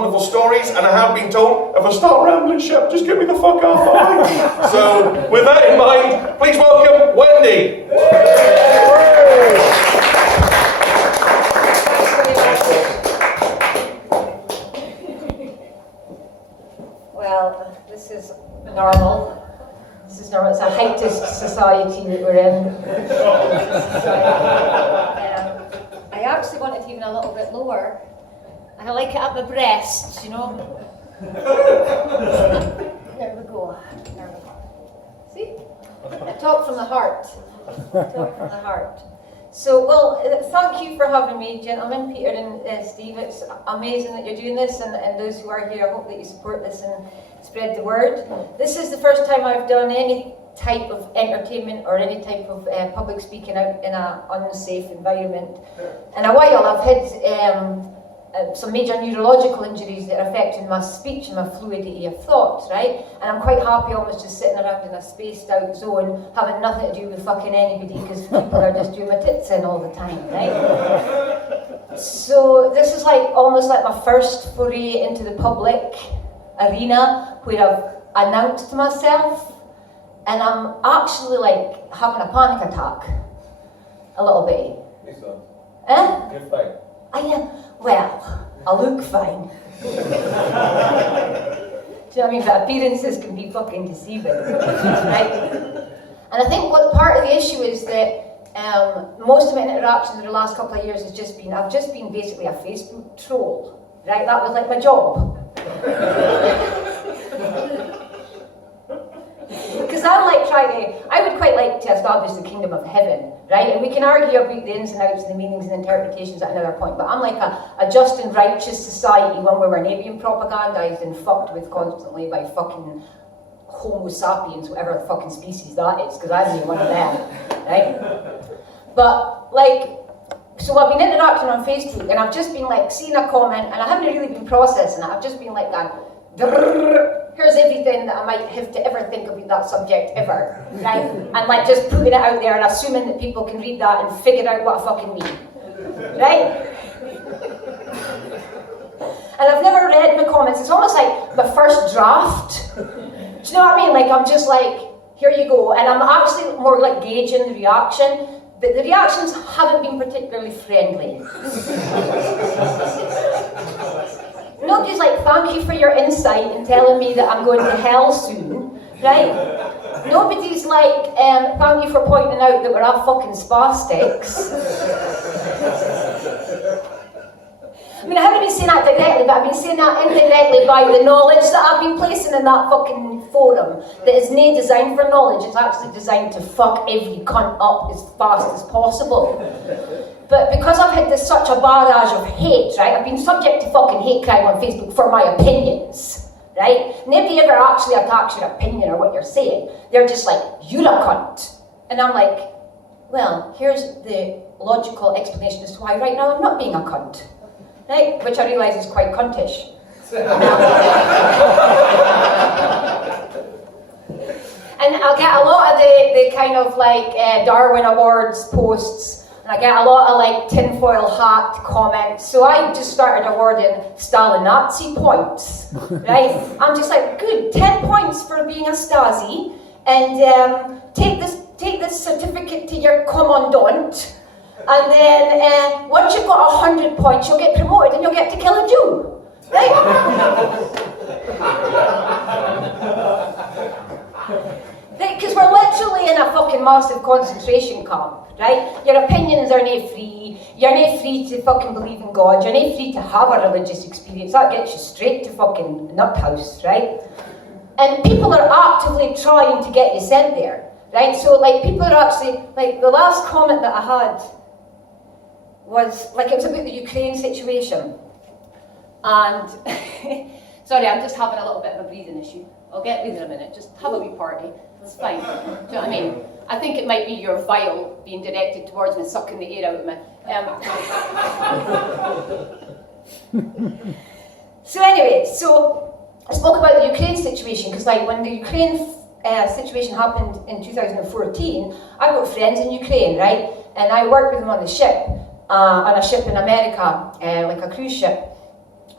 wonderful stories, and I have been told, if I start rambling shit, just get me the fuck off. So, with that in mind, please welcome Wendy. Well, this is normal. This is normal. It's a heightist society that we're in. I actually want it even a little bit lower. I like it at the breast, you know. There we go. There we go. See? I talk from the heart. Talk from the heart. So, well, thank you for having me, gentlemen, Peter and Steve. It's amazing that you're doing this, and those who are here, I hope that you support this and spread the word. This is the first time I've done any type of entertainment or any type of public speaking out in an unsafe environment. In a while, I've had some major neurological injuries that are affecting my speech and my fluidity of thought, right? And I'm quite happy almost just sitting around in a spaced out zone, having nothing to do with fucking anybody, because people are just doing my tits in all the time, right? So this is like almost like my first foray into the public arena, where I've announced myself, and I'm actually like having a panic attack, a little bit. You're fine. I am. Well, I look fine. Do you know what I mean? But appearances can be fucking deceiving, right? And I think what part of the issue is that most of my interactions in the last couple of years has just been, I've just been basically a Facebook troll, right? That was like my job. Because I'm like I would quite like to establish the kingdom of heaven, right? And we can argue about the ins and outs and the meanings and interpretations at another point, but I'm like a just and righteous society, one where we're not being propagandized and fucked with constantly by fucking Homo sapiens, whatever the fucking species that is, because I'm only one of them, right? But like, so I've been interacting on Facebook, and I've just been like seeing a comment, and I haven't really been processing it. I've just been like that. Here's everything that I might have to ever think about that subject ever, right? And like just putting it out there and assuming that people can read that and figure out what I fucking mean, right? And I've never read my comments. It's almost like my first draft. Do you know what I mean? Like I'm just like, here you go. And I'm actually more like gauging the reaction, but the reactions haven't been particularly friendly. Nobody's like, thank you for your insight and telling me that I'm going to hell soon, right? Nobody's like, thank you for pointing out that we're all fucking spastics. I mean, I haven't been saying that directly, but I've been saying that indirectly by the knowledge that I've been placing in that fucking forum, that is not designed for knowledge, it's actually designed to fuck every cunt up as fast as possible. But because I've had such a barrage of hate, right, I've been subject to fucking hate crime on Facebook for my opinions, right? Nobody ever actually attacks your opinion or what you're saying. They're just like, you're a cunt. And I'm like, well, here's the logical explanation as to why right now I'm not being a cunt, right? Which I realise is quite cuntish. And I'll get a lot of the kind of like Darwin Awards posts, and I get a lot of like tinfoil hat comments. So I just started awarding Stalin Nazi points, right? I'm just like, good, 10 points for being a Stasi, and take this certificate to your commandant, and then once you've got 100 points, you'll get promoted and you'll get to kill a Jew, right? Because we're literally in a fucking massive concentration camp, right? Your opinions are not free. You're not free to fucking believe in God. You're not free to have a religious experience. That gets you straight to fucking nut house, right? And people are actively trying to get you sent there, right? So like people are actually, like the last comment that I had was, like it was about the Ukraine situation. And, sorry, I'm just having a little bit of a breathing issue. I'll get with it in a minute. Just have a wee party. It's fine. Do you know what I mean? I think it might be your vial being directed towards me, sucking the air out of me. So anyway, so I spoke about the Ukraine situation because, like, when the Ukraine situation happened in 2014, I've got friends in Ukraine, right? And I worked with them on a ship in America, like a cruise ship.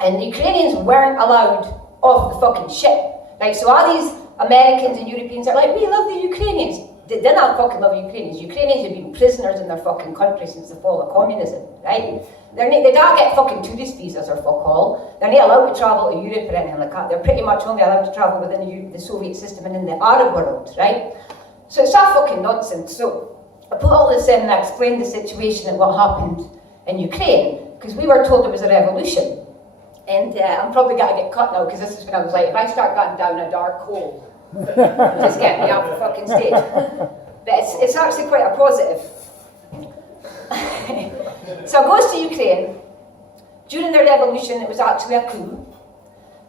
And the Ukrainians weren't allowed off the fucking ship. Right, so all these Americans and Europeans are like, we love the Ukrainians. They don't fucking love Ukrainians. Ukrainians have been prisoners in their fucking country since the fall of communism, right? They don't get fucking tourist visas or fuck all. They're not allowed to travel to Europe or anything like that. They're pretty much only allowed to travel within the Soviet system and in the Arab world, right? So it's all fucking nonsense. So I put all this in and I explained the situation and what happened in Ukraine, because we were told there was a revolution. And I'm probably going to get cut now, because this is when I was like, if I start going down a dark hole, just get me off the fucking stage. But it's actually quite a positive. So I goes to Ukraine. During the revolution, it was actually a coup.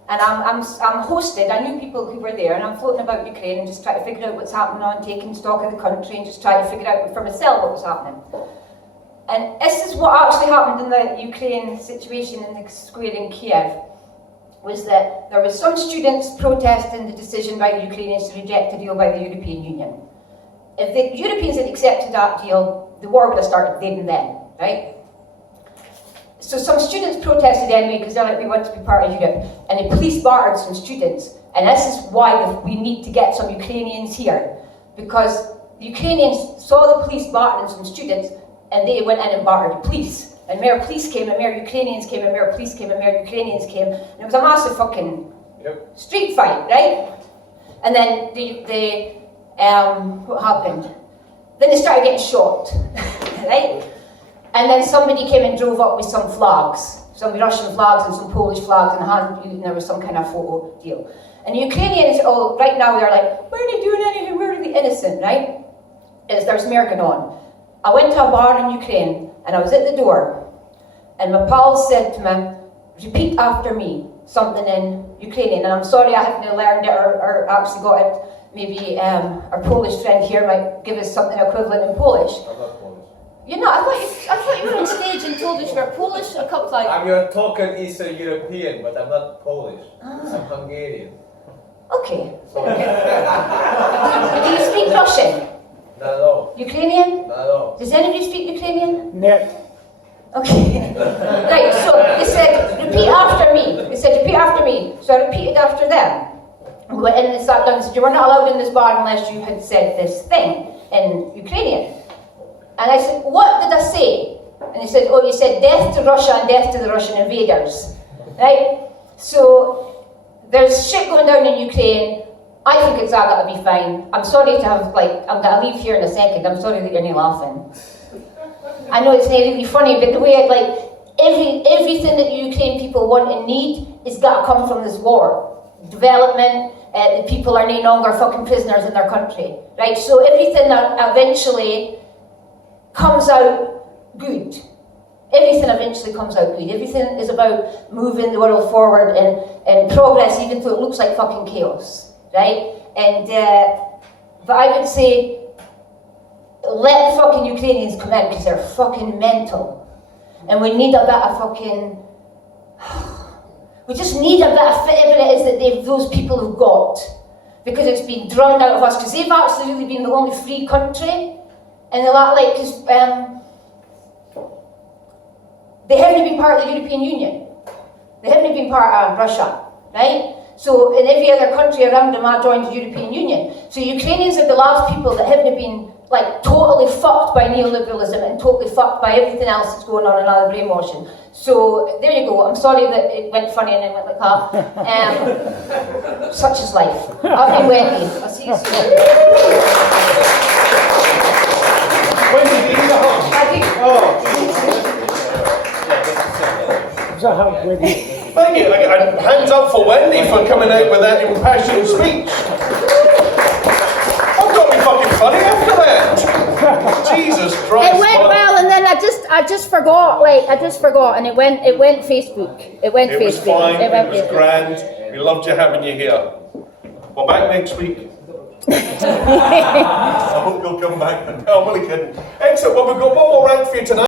And I'm hosted. I knew people who were there, and I'm floating about Ukraine and just trying to figure out what's happening on, taking stock of the country, and just trying to figure out for myself what was happening. And this is what actually happened in the Ukraine situation in the square in Kiev, was that there was some students protesting the decision by the Ukrainians to reject a deal by the European Union. If the Europeans had accepted that deal, the war would have started then and then, right? So some students protested anyway because they're like, we want to be part of Europe, and the police bartered some students, and this is why we need to get some Ukrainians here, because the Ukrainians saw the police bartering some students, and they went in and bartered the police. And more police came, and more Ukrainians came, and more police came, and more Ukrainians came. And it was a massive fucking street fight, right? And then what happened? Then they started getting shot, right? And then somebody came and drove up with some flags, some Russian flags and some Polish flags, and there was some kind of photo deal. And the Ukrainians, right now, they're like, we're not doing anything, we're really innocent, right? There's more going on. I went to a bar in Ukraine, and I was at the door, and my pal said to me, repeat after me, something in Ukrainian, and I'm sorry I haven't learned it or actually got it. Maybe our Polish friend here might give us something equivalent in Polish. I'm not Polish. You're not? I thought you were on stage and told us you were Polish a couple times. I'm your token Eastern European, but I'm not Polish. I'm Hungarian. Okay. Do you speak Russian? Not at all. Ukrainian? Not at all. Does anybody speak Ukrainian? Net. Okay. Right, so they said, repeat after me. They said, repeat after me. So I repeated after them. And we went in and sat down and said, you were not allowed in this bar unless you had said this thing in Ukrainian. And I said, what did I say? And they said, oh, you said death to Russia and death to the Russian invaders. Right? So there's shit going down in Ukraine. I think it's all got to be fine. I'm sorry to have, I'm going to leave here in a second. I'm sorry that you're not laughing. I know it's not really funny, but the way everything that the Ukraine people want and need is got to come from this war. Development, the people are no longer fucking prisoners in their country. Right? So everything that eventually comes out good. Everything eventually comes out good. Everything is about moving the world forward and progress, even though it looks like fucking chaos. Right? And, but I would say, let the fucking Ukrainians come in, because they're fucking mental. And we need a bit of fucking, we just need a bit of whatever it is that those people have got. Because it's been drowned out of us, because they've actually really been the only free country. And they're because they haven't been part of the European Union. They haven't been part of Russia, right? So in every other country around them, I joined the European Union. So Ukrainians are the last people that haven't been totally fucked by neoliberalism and totally fucked by everything else that's going on in all the brainwashing. So there you go. I'm sorry that it went funny and then went like that. Such is life. I've been Wendy. I'll see you soon. Wendy, do you need a hug? I think. It's a hug with you. Thank you. Hands up for Wendy for coming out with that impassioned speech. I've got to be fucking funny after that. Jesus Christ. It went well, and then I just forgot, and it went Facebook. It went It Facebook. was fine. It was Facebook. grand. We loved you having you here. We're back next week. I hope you'll come back. No, I'm only kidding. Excellent. Well, we've got one more round for you tonight.